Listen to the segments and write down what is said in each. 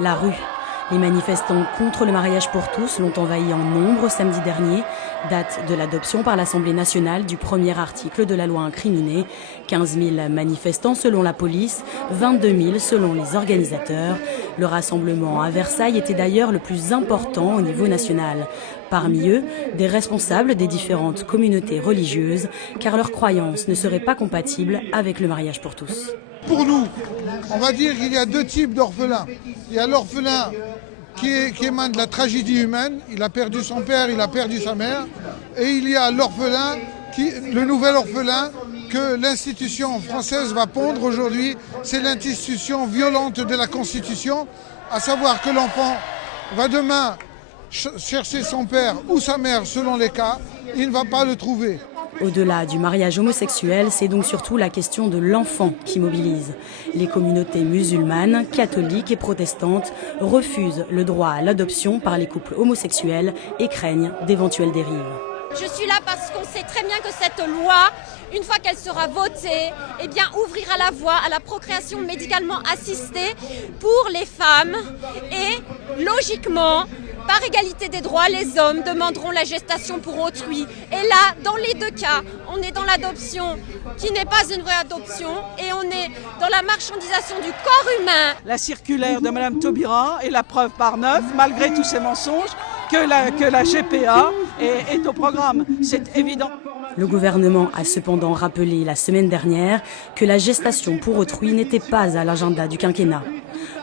la rue. Les manifestants contre le mariage pour tous l'ont envahi en nombre samedi dernier, date de l'adoption par l'Assemblée nationale du premier article de la loi incriminée. 15 000 manifestants selon la police, 22 000 selon les organisateurs. Le rassemblement à Versailles était d'ailleurs le plus important au niveau national. Parmi eux, des responsables des différentes communautés religieuses, car leurs croyances ne seraient pas compatibles avec le mariage pour tous. Pour nous, on va dire qu'il y a deux types d'orphelins. Il y a l'orphelin qui émane de la tragédie humaine, il a perdu son père, il a perdu sa mère, et il y a l'orphelin, le nouvel orphelin que l'institution française va pondre aujourd'hui, c'est l'institution violente de la Constitution, à savoir que l'enfant va demain chercher son père ou sa mère selon les cas, il ne va pas le trouver. Au-delà du mariage homosexuel, c'est donc surtout la question de l'enfant qui mobilise. Les communautés musulmanes, catholiques et protestantes refusent le droit à l'adoption par les couples homosexuels et craignent d'éventuelles dérives. Je suis là parce qu'on sait très bien que cette loi, une fois qu'elle sera votée, eh bien, ouvrira la voie à la procréation médicalement assistée pour les femmes et, logiquement, par égalité des droits, les hommes demanderont la gestation pour autrui. Et là, dans les deux cas, on est dans l'adoption qui n'est pas une vraie adoption et on est dans la marchandisation du corps humain. La circulaire de Mme Taubira est la preuve par 9, malgré tous ces mensonges, que la GPA est au programme. C'est évident. Le gouvernement a cependant rappelé la semaine dernière que la gestation pour autrui n'était pas à l'agenda du quinquennat.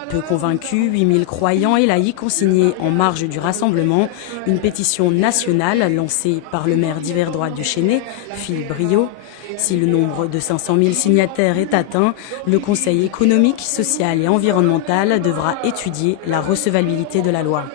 Peu convaincus, 8000 croyants et laïcs ont signé en marge du rassemblement une pétition nationale lancée par le maire d'Yverdroit du Chesnay, Philippe Briot. Si le nombre de 500 000 signataires est atteint, le Conseil économique, social et environnemental devra étudier la recevabilité de la loi.